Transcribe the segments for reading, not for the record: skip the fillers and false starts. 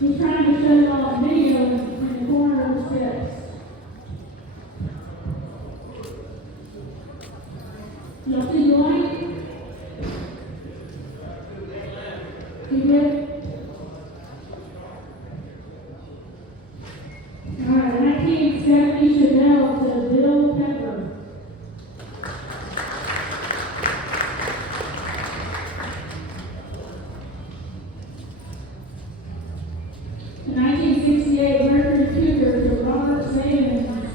He's trying to shut it off video in the corner of the steps. Y'all see the light? You good? Alright, 1970 Chanel to Bill Pepper. The 1968 Mercury Cougar to Robert Savins.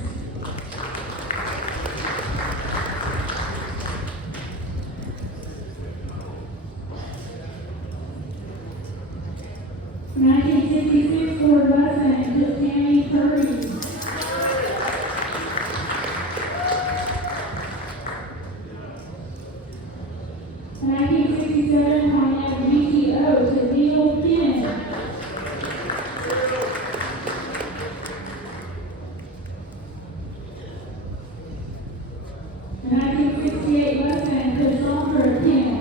The 1966 Ford Mustang to Tammy Curry. The 1967 Pontiac GTO to Neil Finn. The 1968 Mustang to Sandra Kim.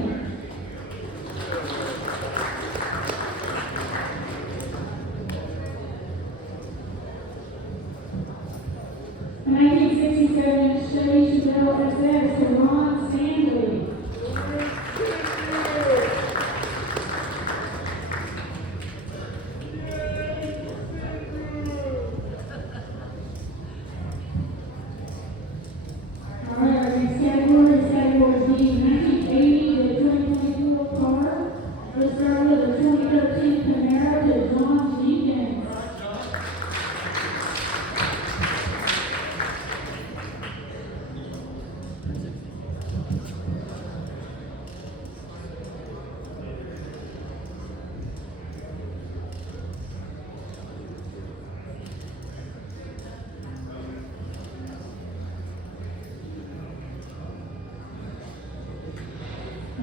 The 1967 Chevy Chevelle SS to Ron Stanley. Alright, our next category is category D, 1980 to 2022 car. Let's start with the 2013 Panera to John Jenkins.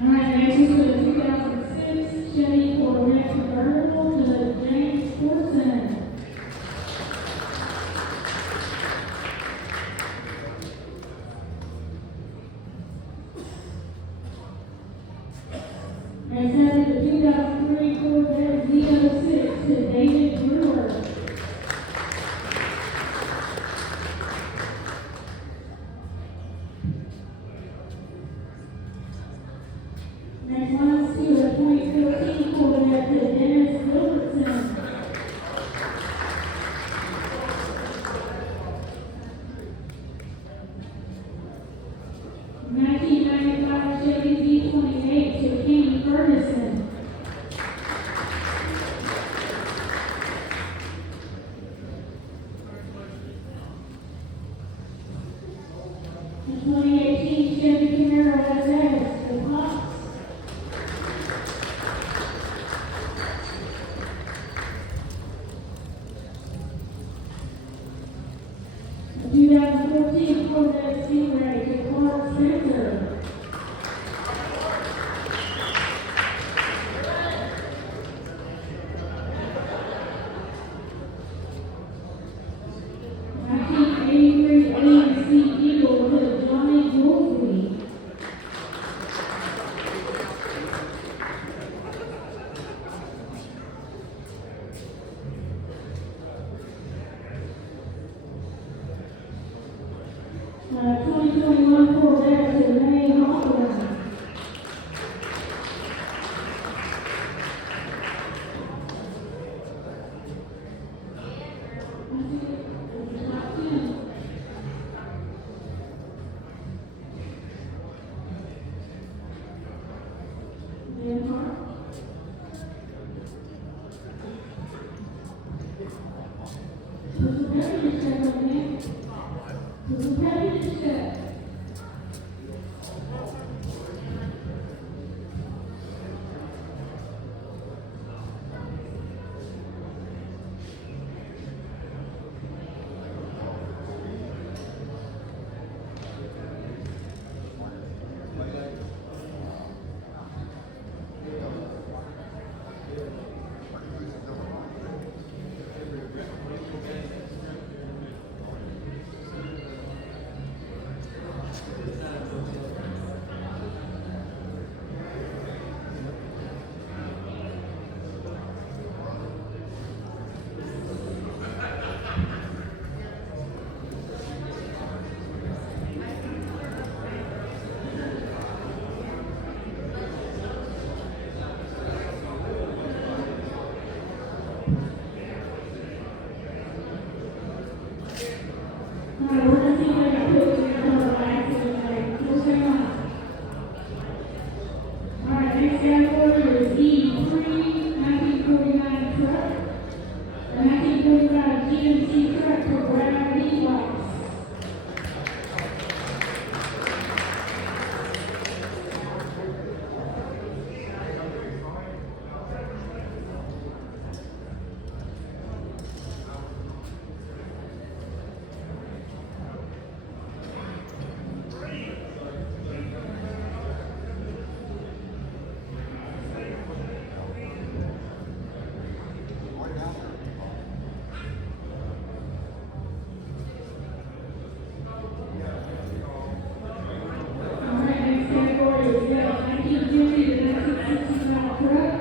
Alright, next is the 2006 Chevy Corvette convertible to James Fortson. Next is the 2003 Corvette Z06 to David Brewer. Next one is to the 2015 Corvette to Dennis Wilkerson. The 1995 Chevy Z28 to Kenny Ferguson. The 2018 Chevy Camaro SS to Fox. The 2014 Corvette Stingray to Clark Spencer. The 1983 AMC Eagle to Johnny Woolsey. The 2021 Corvette to May Hawthorne. category is E3 1949 truck. The 1945 GMC truck for Brad Levi's. Alright, next category is the 1950 to 1965 truck.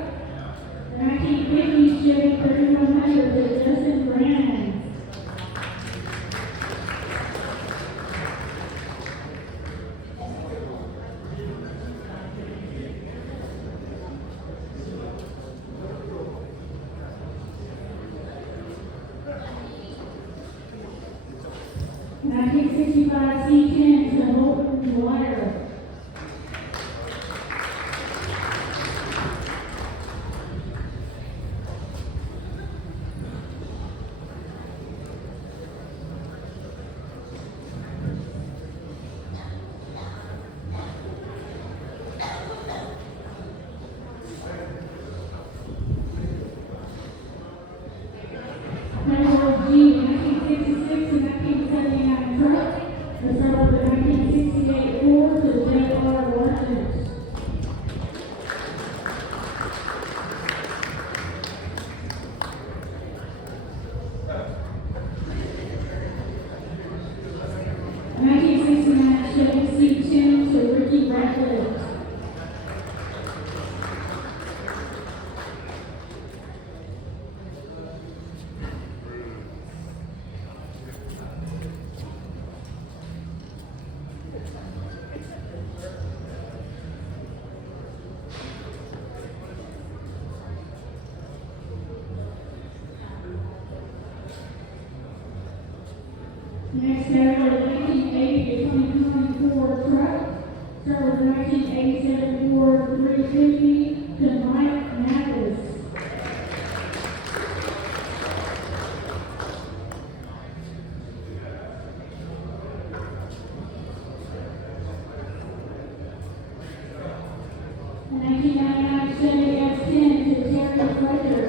The 1950 Chevy 3100 to Justin Brannan. The 1965 C10 to Holton Dwyer. Category G, 1966 to 1979 truck. Let's start with the 1968 Ford to J.R. Watkins. The 1969 Chevy C10 to Ricky Ratcliffe. Next category, 1980 to 2024 truck. Start with the 1987 Ford 350 to Mike Mathis. The 1999 Chevy S10 to Terry Fletcher.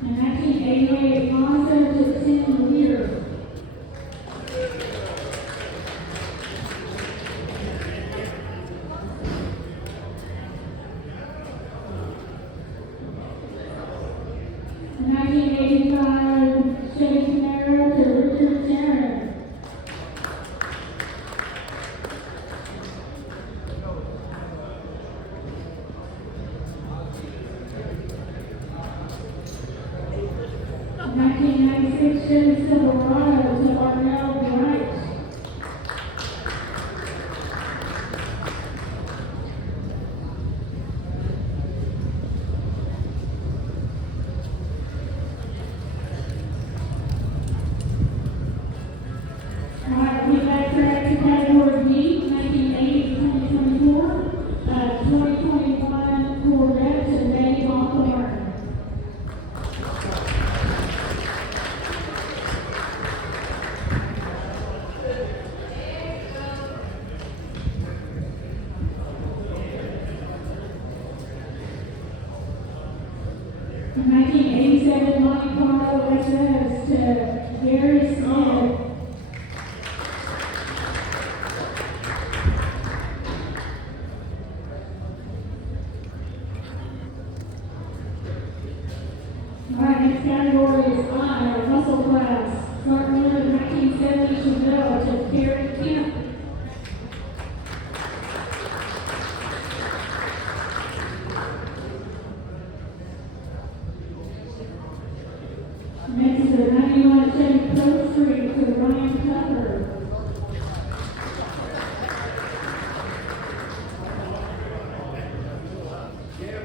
The 1988 Mazda to Tim Lear. The 1985 Chevy Camaro to Richard Sharon. The 1996 Chevy Silverado to Arnell Wright. Alright, we backtrack to category B, 1980 to 2024, 2021 Corvette to Dave Alcorn. The 1987 Monte Carlo XS to Gary Smith. Alright, next category is I, or muscle class. Starting with the 1970 Chevelle to Terry Kemp. Next is the 91 Chevy Coast Street to Ryan Tucker.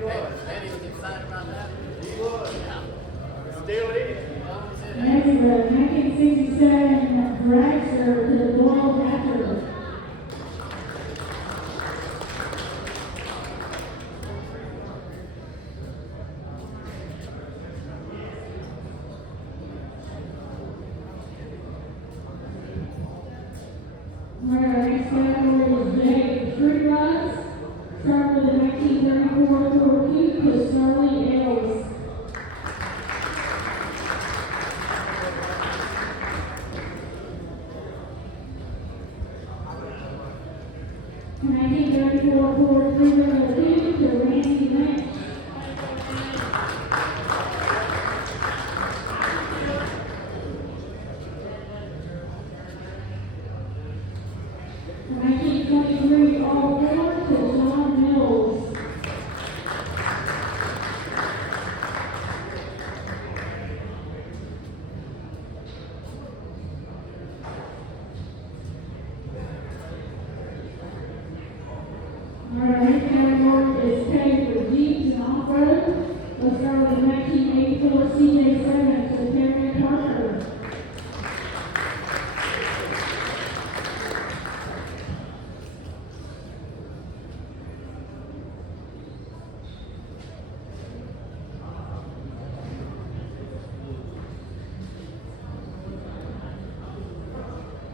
Eddie was excited about that. He was. Yeah. Still is. Next, the 1967 Dragster to the Doyle Raptors. Our next category is J. Street Lights. Start with the 1934 Torquay to Sterling Ellis. The 1934 Ford Freeway to Randy Lynch. The 1923 All Ford to John Mills. Our next category is paid for Jeeps and Off-Road. Let's start with the 1984 CJ7 to Terry Parker.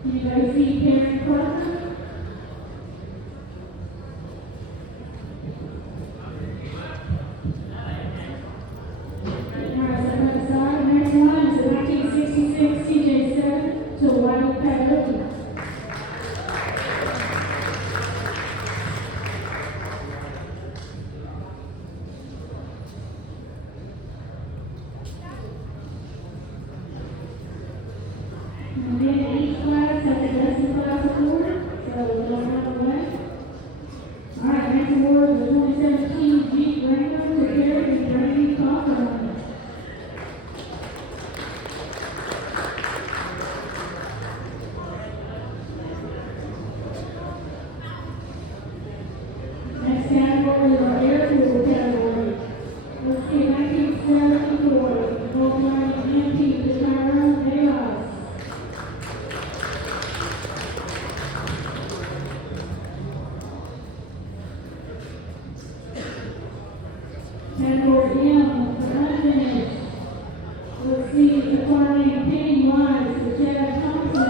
Anybody see Terry Parker? CJ7 to White Pavilion. And then each class has a lesson class award, so we don't have to wait. All right, next award is the 2017 Jeep Wrangler to Gary and Brady Cochran. Next category is our air-cooled category. Let's see, 1974, Volkswagen MP to Tyrone Davis. Category M, for unfinished. Let's see, acquiring Penny Wise to Chad Thompson.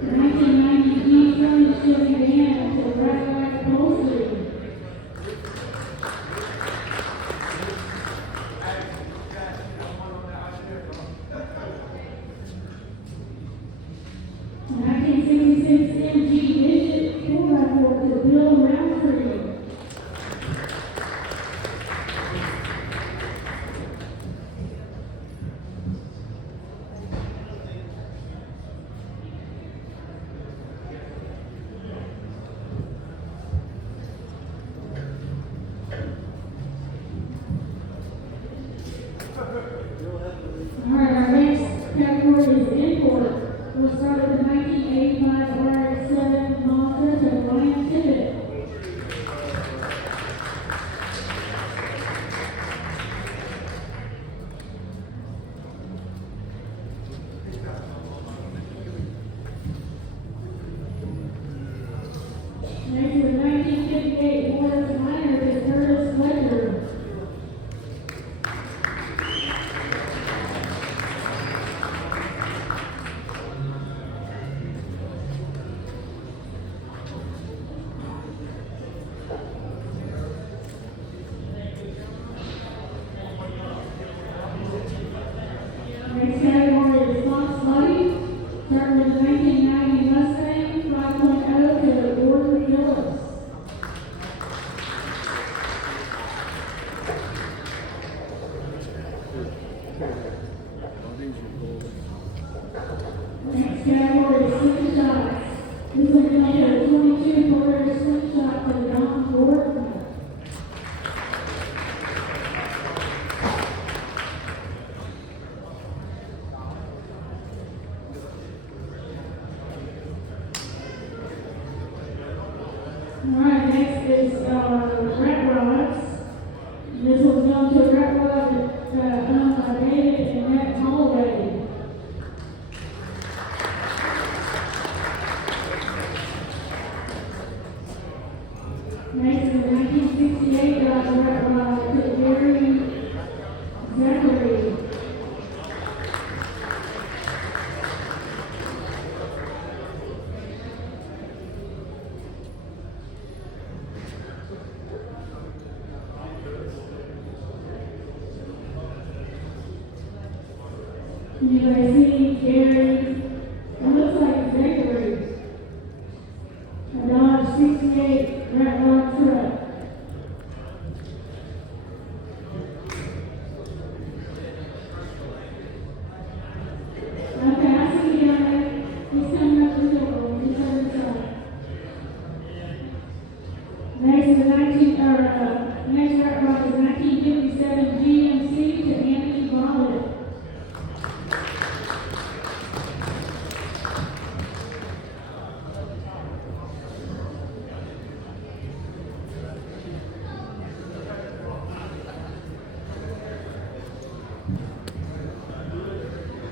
The 1990 G20 Chevy Van to Bradley Poultry. The 1966 MG Midget 4x4 to Bill Roundtree. All right, our next category is import. We'll start with the 1985 RX-7 Mazda to Ryan Tippett. Next is the 1958 Morris Minor to Curtis Ledger. Next category is Fox Buddy. Start with the 1990 Mustang 5.0 to Gordon Phillips. Next category is Slingshots. This will be a 22 Polaris Slingshot for the Don Ford. Alright, next is, rat rods. This will go to rat rod, owned by David and Matt Mulray. Next is 1968 rat rod to Gary Zachary. Anybody see Gary? It looks like Zachary. A Dodge 68 rat rod truck. Okay, I see him down there. He's coming up the hill. He's on the side. Next is next rat rod is 1957 GMC to Anthony Bartlett.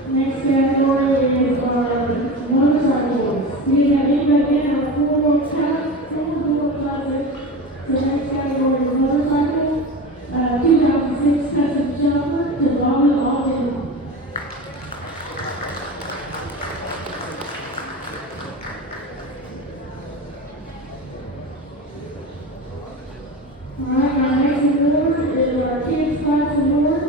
Next category is motorcycles. We have anybody in a four-wheel closet. The next category is motorcycle. 2006 custom jumper to Bobby Alden. Alright, our next award is our kids class award,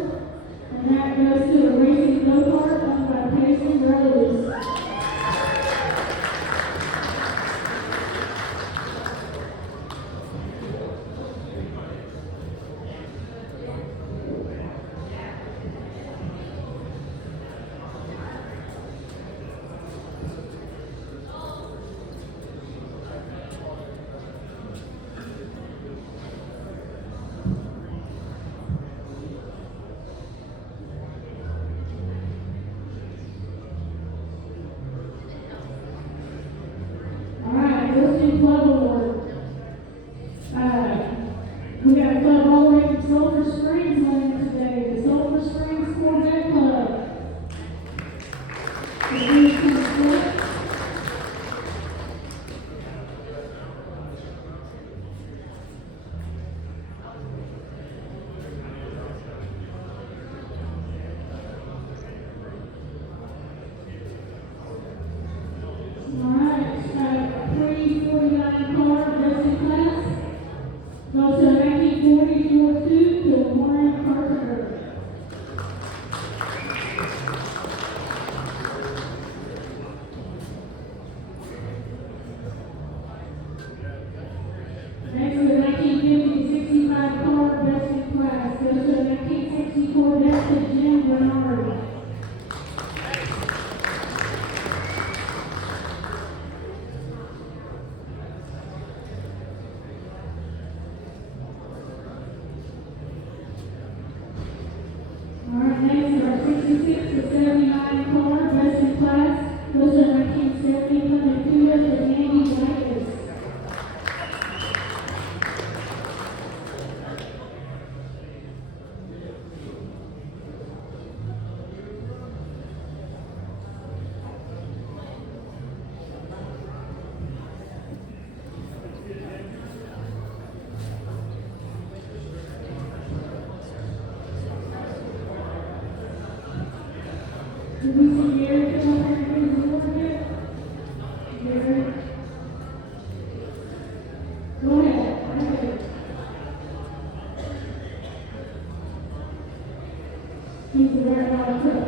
and that goes to a racing go-kart owned by Payson Rose. Alright, let's do club award. We got a club all the way from Sulphur Springs winning today, the Sulphur Springs Corvette Club. The lead comes forward. Alright, pre-49 car racing class. Goes to 1940 Ford 2 to Warren Carpenter. Next is a 1950-65 car racing class. Goes to a 1960 Corvette to Jim Bernard. Alright, next our 66 to 79 car racing class. Goes to 1970 Hyundai Kia to Andy White's. Did we see Gary come up here and do the award yet? Gary? Go ahead. He's a very long truck.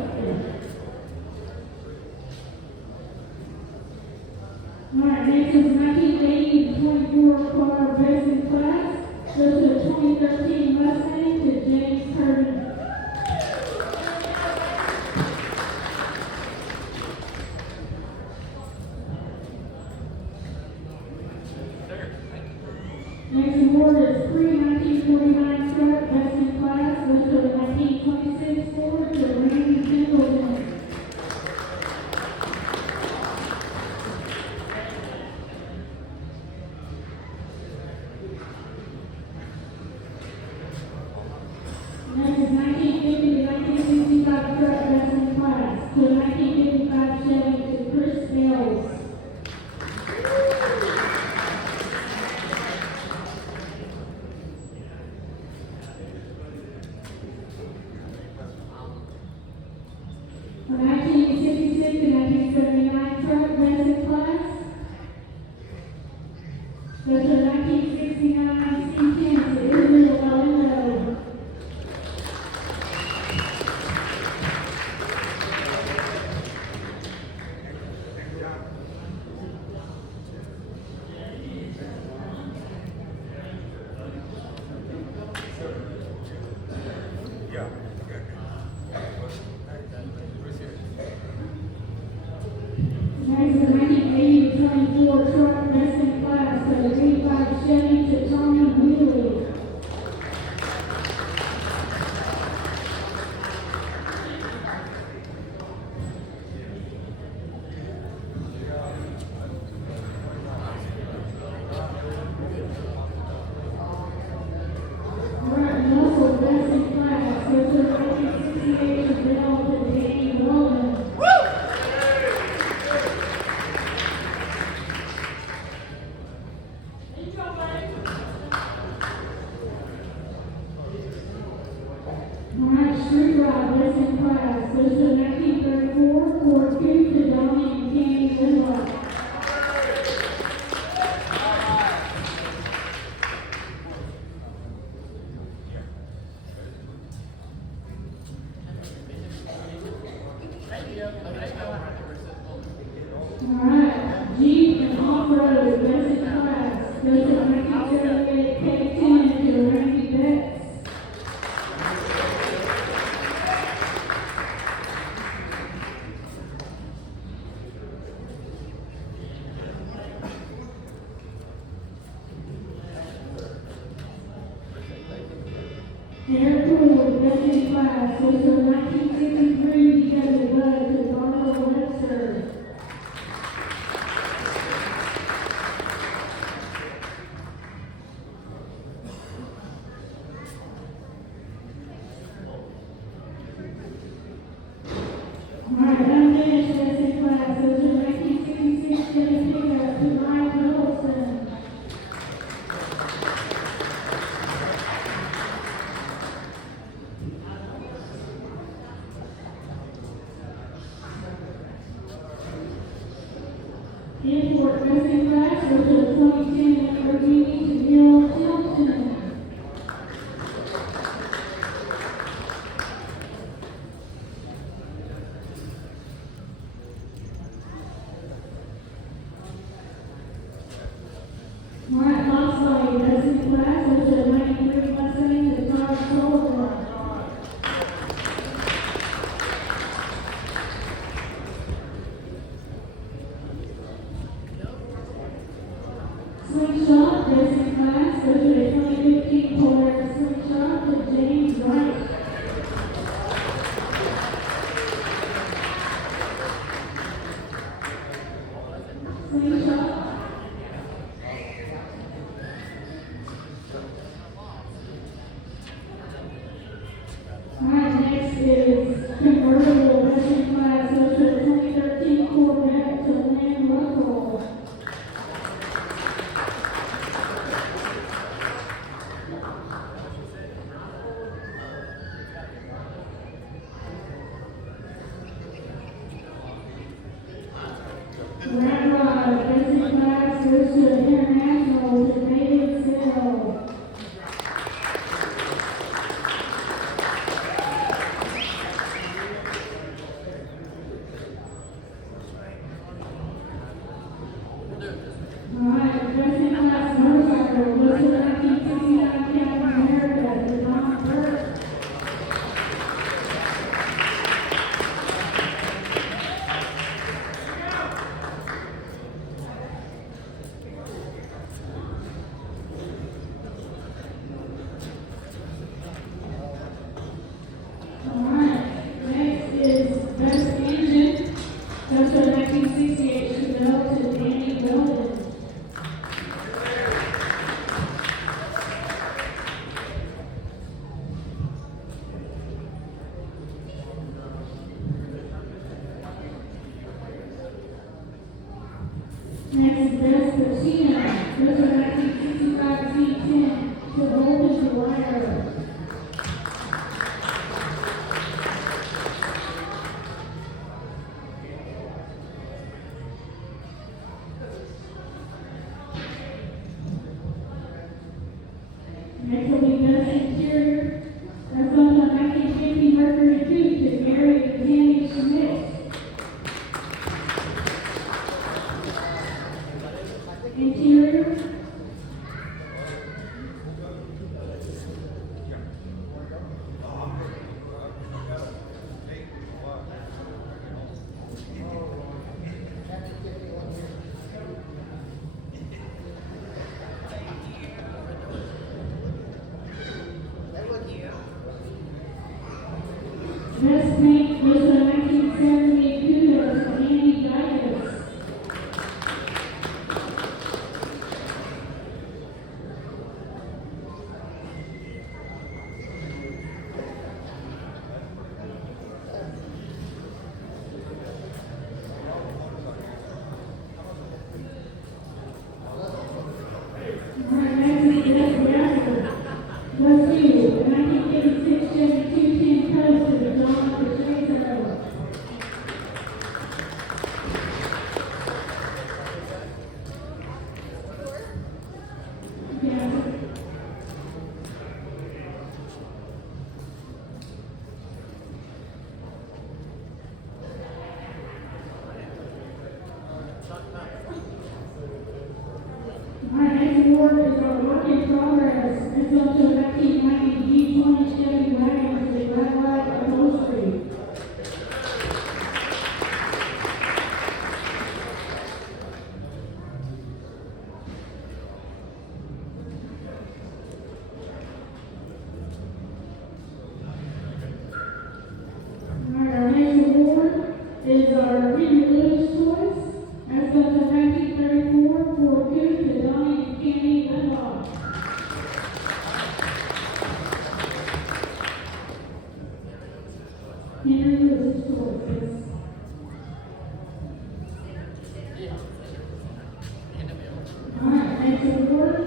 Alright, next is 1980 to 24 car racing class. Goes to a 2013 Mustang to James Kirby. Next award is pre-1949 truck racing class. Goes to a 1926 Ford to Randy Pendleton. Eric Poole, graduating class, goes to 1963 because of blood to Donald Webster. Alright, unfinished lesson class, goes to 1966 getting picked up to Mike Middleton. Import dressing class, goes to the 2010 Lamborghini to Neil Tilton. Matt Moxley, dressing class, goes to the 93 Mustang to Todd Sullivan. Slingshot, dressing class, goes to the 2015 Polaris Slingshot to James Wright. Slingshot. Alright, next is convertible dressing class, goes to the 2013 Corvette to Lynn Russell. Ramrod, dressing class, goes to the International to David Siddle. Alright, dressing class motorcycle, goes to the 1969 Captain America to Don Burke. Alright, next is best engine, goes to the 1968 Chevelle to Danny Golden. Next, best patina, goes to the 1965 T10 to Golden Dwyer. Next will be best interior, that's on the 1950 Mercury Coupe to Gary and Tammy Schmidt. Interior. Best paint goes to the 1978 Kudos to Andy Dykes. Alright, next is best wrestler. Let's see, the 1986 Chevy 210 Coast to the John Pacheco. Yeah. Alright, next award is our work in progress. It's up to 1990 G20 Chevy Wagons with red light upholstery. Alright, next award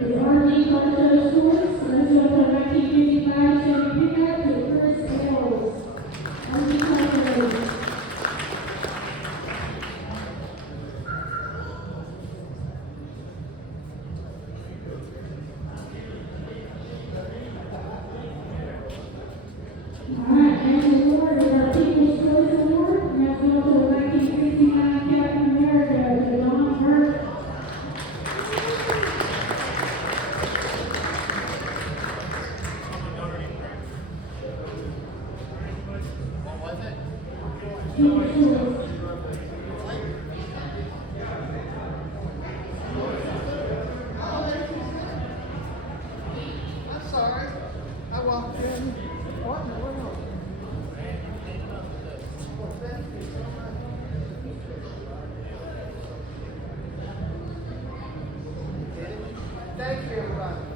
is R.D. Carter Schools. Let's go for 1955 Chevy pickup to Chris Ells. R.D. Carter. Alright, next award is our People's Choice Award. Let's go to 1969 Captain America to Don Hurt. What was it? People's Choice. I'm sorry. I walked in. What in the world? Thank you, everybody.